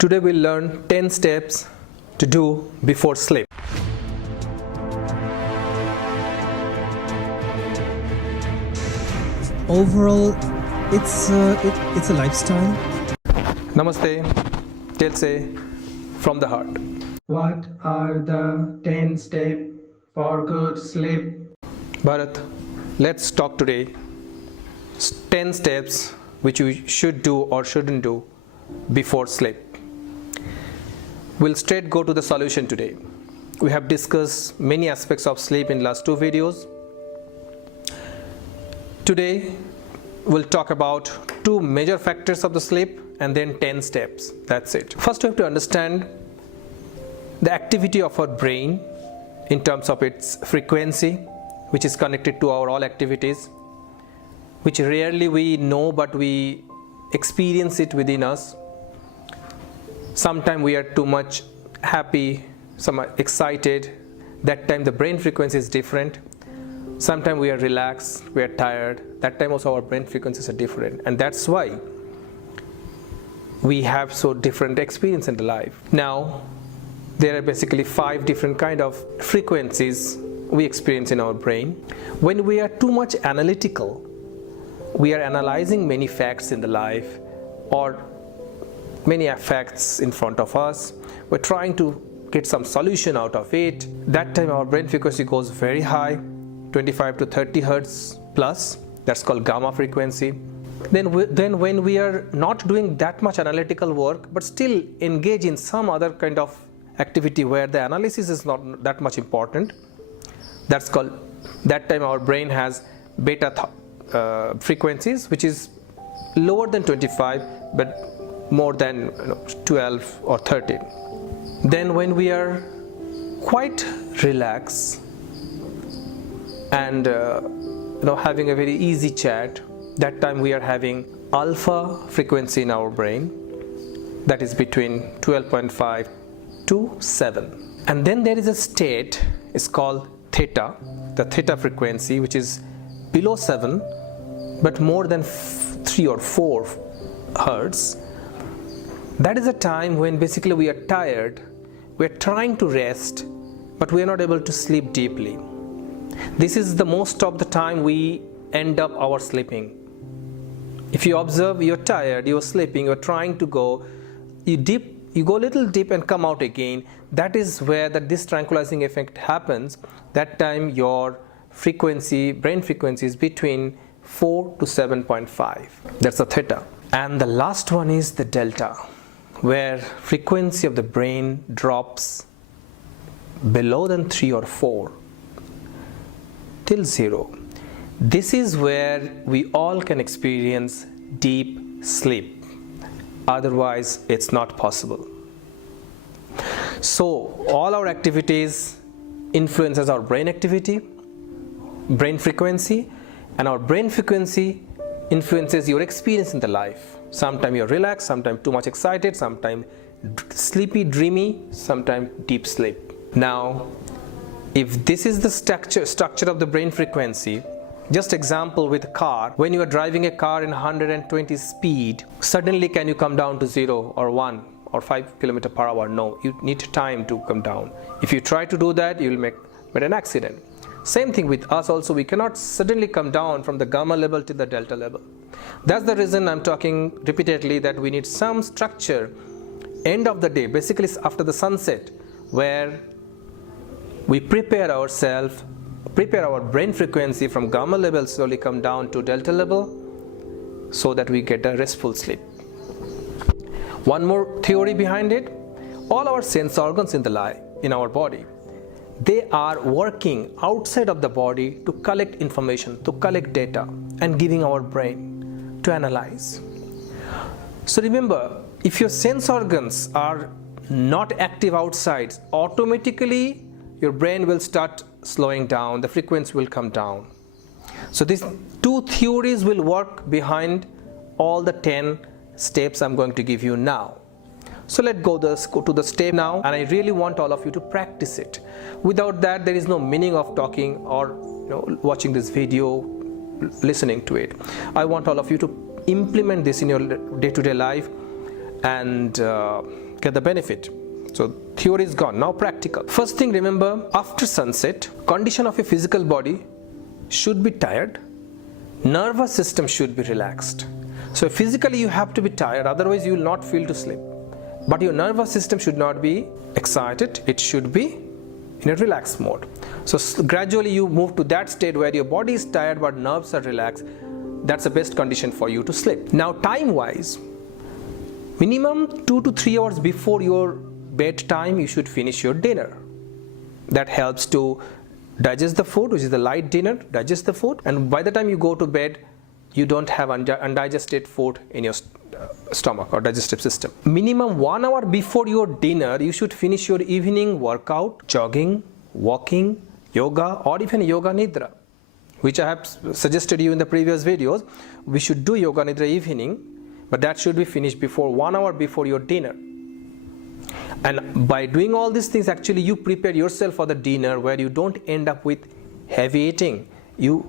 Today we'll learn 10 steps to do before sleep. Overall, it's a lifestyle. Namaste, Telse from the heart. What are the 10 steps for good sleep? Bharat, let's talk today 10 steps which you should do or shouldn't do before sleep. We'll straight go to the solution today. We have discussed many aspects of sleep in last two videos. Today we'll talk about two major factors of the sleep and then 10 steps. That's it. First we have to understand the activity of our brain in terms of its frequency, which is connected to our all activities, which rarely we know but we experience it within us. Sometimes we are too much happy, some excited. That time the brain frequency is different. Sometimes we are relaxed, we are tired. That time also our brain frequencies are different, and that's why we have so different experience in the life. Now, there are basically 5 different kind of frequencies we experience in our brain. When we are too much analytical, we are analyzing many facts in the life or many facts in front of us. We're trying to get some solution out of it. That time our brain frequency goes very high, 25 to 30 hertz plus. That's called gamma frequency. Then when we are not doing that much analytical work but still engage in some other kind of activity where the analysis is not that much important, that time our brain has beta frequencies, which is lower than 25 but more than 12 or 13. Then when we are quite relaxed and having a very easy chat, that time we are having alpha frequency in our brain, that is between 12.5 to 7. And then there is a state, it's called theta, the theta frequency, which is below 7 but more than 3 or 4 hertz. That is a time when basically we are tired, we are trying to rest, but we are not able to sleep deeply. This is the most of the time we end up our sleeping. If you observe, you're tired, you're sleeping, you're trying to go, you go a little deep and come out again. That is where this tranquilizing effect happens. That time your frequency, brain frequency is between 4 to 7.5. That's the theta. And the last one is the delta, where frequency of the brain drops below than 3 or 4 till 0. This is where we all can experience deep sleep. Otherwise, it's not possible. So, all our activities influences our brain activity, brain frequency, and our brain frequency influences your experience in the life. Sometimes you're relaxed, sometimes too much excited, sometimes sleepy, dreamy, sometimes deep sleep. Now, if this is the structure of the brain frequency, just example with a car, when you are driving a car in 120 speed, suddenly can you come down to 0 or 1 or 5 km per hour? No, you need time to come down. If you try to do that, you will make an accident. Same thing with us also, we cannot suddenly come down from the gamma level to the delta level. That's the reason I'm talking repeatedly that we need some structure end of the day, basically after the sunset, where we prepare ourselves, prepare our brain frequency from gamma level, slowly come down to delta level so that we get a restful sleep. One more theory behind it, all our sense organs in our body, they are working outside of the body to collect information, to collect data and giving our brain to analyze. So remember, if your sense organs are not active outside, automatically your brain will start slowing down, the frequency will come down. So these two theories will work behind all the 10 steps I'm going to give you now. So let's go to the step now, and I really want all of you to practice it. Without that, there is no meaning of talking or watching this video, listening to it. I want all of you to implement this in your day-to-day life and get the benefit. So theory is gone, now practical. First thing, remember, after sunset, condition of your physical body should be tired, nervous system should be relaxed. So physically you have to be tired, otherwise you will not feel to sleep. But your nervous system should not be excited, it should be in a relaxed mode. So gradually you move to that state where your body is tired but nerves are relaxed. That's the best condition for you to sleep. Now time wise, minimum 2 to 3 hours before your bedtime you should finish your dinner. That helps to digest the food, which is the light dinner, digest the food, and by the time you go to bed you don't have undigested food in your stomach or digestive system. Minimum 1 hour before your dinner you should finish your evening workout, jogging, walking, yoga, or even yoga nidra, which I have suggested you in the previous videos. We should do yoga nidra evening, but that should be finished before 1 hour before your dinner. And by doing all these things, actually you prepare yourself for the dinner where you don't end up with heavy eating. You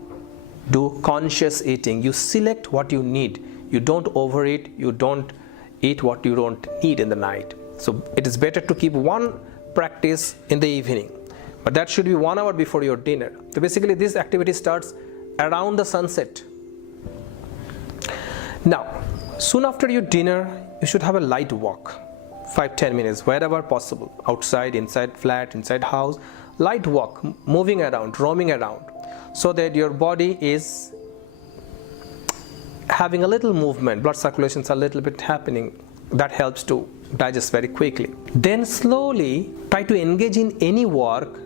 do conscious eating. You select what you need. You don't overeat. You don't eat what you don't need in the night. So it is better to keep one practice in the evening, but that should be 1 hour before your dinner. So basically this activity starts around the sunset. Now, soon after your dinner, you should have a light walk. 5-10 minutes, wherever possible, outside, inside flat, inside house, light walk, moving around, roaming around, so that your body is having a little movement, blood circulations are a little bit happening. That helps to digest very quickly. Then slowly try to engage in any work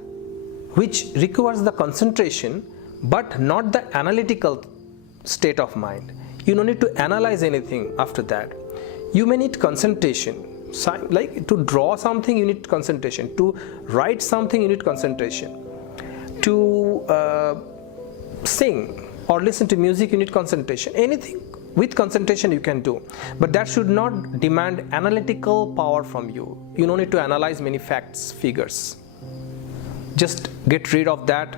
which requires the concentration but not the analytical state of mind. You don't need to analyze anything after that. You may need concentration. Like to draw something you need concentration, to write something you need concentration, to sing or listen to music you need concentration. Anything with concentration you can do, but that should not demand analytical power from you. You don't need to analyze many facts, figures. Just get rid of that.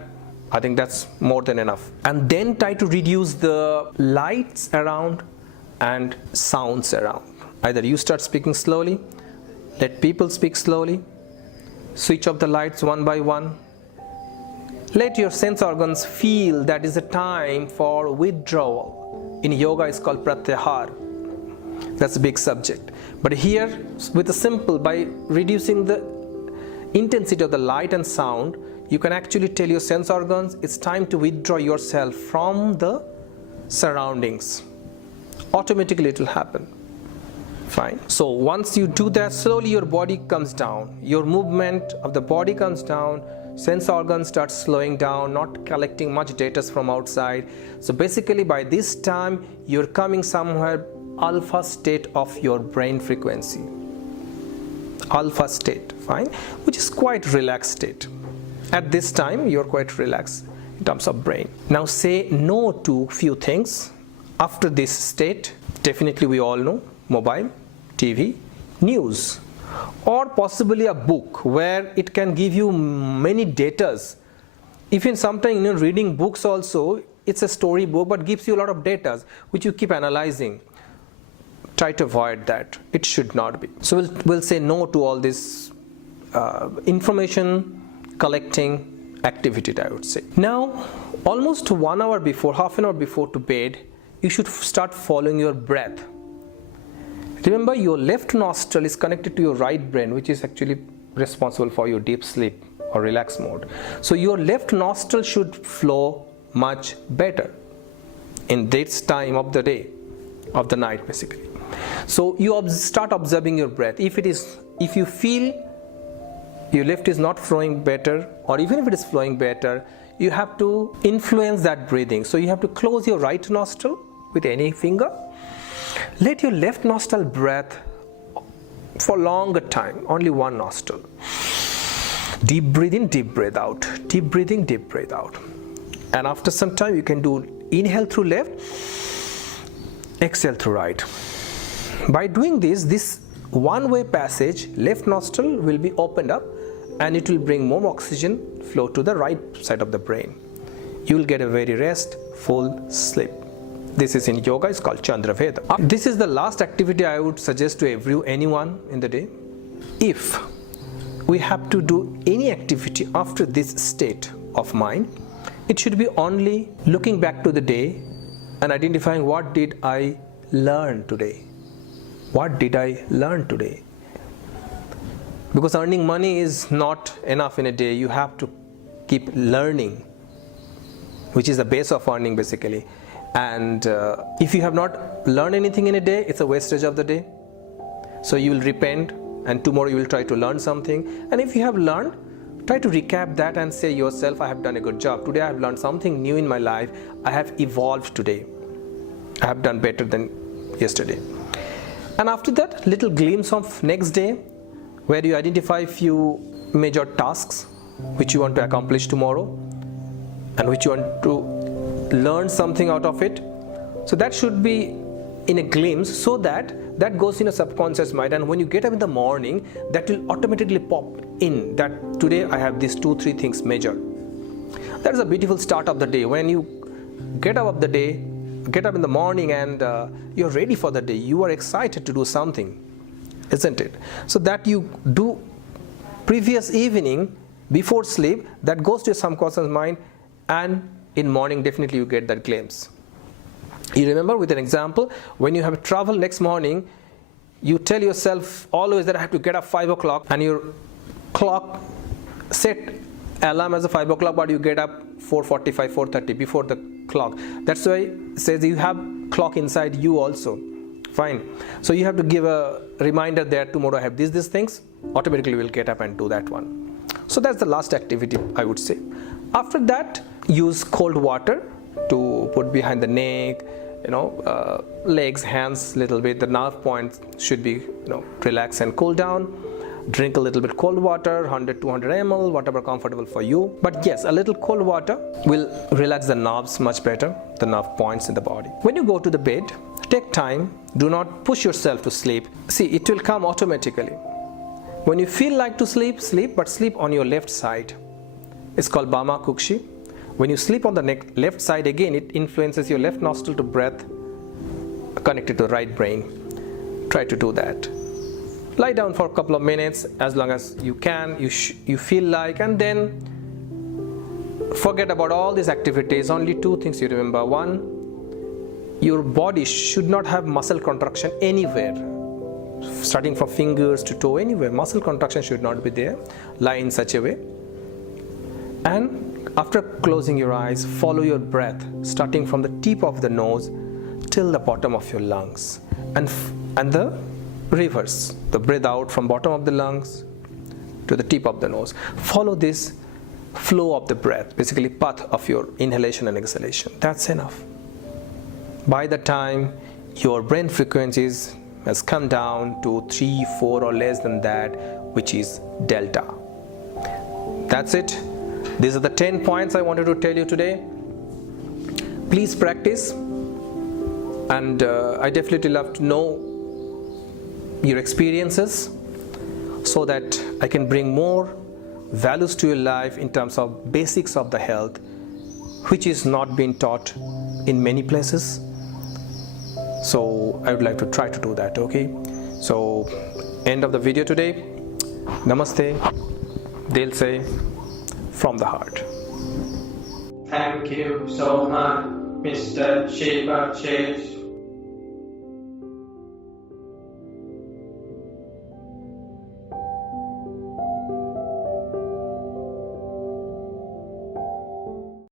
I think that's more than enough. And then try to reduce the lights around and sounds around. Either you start speaking slowly, let people speak slowly, switch off the lights one by one. Let your sense organs feel that is a time for withdrawal. In yoga it's called pratyahar. That's a big subject. But here, with a simple, by reducing the intensity of the light and sound, you can actually tell your sense organs it's time to withdraw yourself from the surroundings. Automatically it will happen. Fine. So once you do that, slowly your body comes down, your movement of the body comes down, sense organs start slowing down, not collecting much data from outside. So basically by this time you're coming somewhere alpha state of your brain frequency. Alpha state, fine, which is quite relaxed state. At this time you're quite relaxed in terms of brain. Now say no to few things after this state. Definitely we all know mobile, TV, news, or possibly a book where it can give you many datas. Even sometimes reading books also, it's a story book but gives you a lot of datas which you keep analyzing. Try to avoid that. It should not be. So we'll say no to all this information collecting activity, I would say. Now almost 1 hour before, half an hour before to bed, you should start following your breath. Remember, your left nostril is connected to your right brain, which is actually responsible for your deep sleep or relaxed mode. So your left nostril should flow much better in this time of the day, of the night basically. So you start observing your breath. If you feel your left is not flowing better, or even if it is flowing better, you have to influence that breathing. So you have to close your right nostril with any finger. Let your left nostril breathe for longer time, only one nostril. Deep breathe in, deep breathe out. Deep breathing, deep breathe out. And after some time you can do inhale through left, exhale through right. By doing this one-way passage, left nostril will be opened up and it will bring more oxygen flow to the right side of the brain. You will get a very restful sleep. This is in yoga, it's called Chandra Veda. This is the last activity I would suggest to anyone in the day. if we have to do any activity after this state of mind, it should be only looking back to the day and identifying what did I learn today. What did I learn today? Because earning money is not enough in a day. You have to keep learning, which is the base of earning basically. And if you have not learned anything in a day, it's a wastage of the day. So you will repent, and tomorrow you will try to learn something. And if you have learned, try to recap that and say yourself, I have done a good job. Today I have learned something new in my life. I have evolved today. I have done better than yesterday. And after that, little glimpse of next day, where you identify few major tasks which you want to accomplish tomorrow and which you want to learn something out of it. So that should be in a glimpse, so that goes in a subconscious mind, and when you get up in the morning, that will automatically pop in that today I have these 2-3 things major. That is a beautiful start of the day. When you get up in the morning and you're ready for the day, you are excited to do something, isn't it? So that you do previous evening before sleep, that goes to your subconscious mind, and in morning definitely you get that glimpse. You remember with an example, when you have travel next morning, you tell yourself always that I have to get up 5 o'clock, and your clock set alarm as a 5 o'clock, but you get up 4:45, 4:30 before the clock. That's why it says you have clock inside you also. Fine. So you have to give a reminder there, tomorrow I have these things. Automatically you will get up and do that one. So that's the last activity, I would say. After that, use cold water to put behind the neck, legs, hands, little bit. The nerve points should be, relax and cool down. Drink a little bit cold water, 100-200 ml, whatever comfortable for you. But yes, a little cold water will relax the nerves much better, the nerve points in the body. When you go to the bed, take time. Do not push yourself to sleep. See, it will come automatically. When you feel like to sleep, sleep, but sleep on your left side. It's called Bama Kukshi. When you sleep on the left side, again, it influences your left nostril to breath connected to the right brain. Try to do that. Lie down for a couple of minutes, as long as you can, you feel like, and then forget about all these activities. Only 2 things you remember. 1, your body should not have muscle contraction anywhere. Starting from fingers to toe, anywhere. Muscle contraction should not be there. Lie in such a way. And after closing your eyes, follow your breath, starting from the tip of the nose till the bottom of your lungs. And the reverse, the breath out from bottom of the lungs to the tip of the nose. Follow this flow of the breath, basically path of your inhalation and exhalation. That's enough. By the time your brain frequencies has come down to 3, 4 or less than that, which is delta. That's it. These are the 10 points I wanted to tell you today. Please practice, and I definitely love to know your experiences so that I can bring more values to your life in terms of basics of the health, which is not being taught in many places. So I would like to try to do that. Okay, so end of the video today. Namaste, Dil se, from the heart. Thank you so much, Mr. Shibashis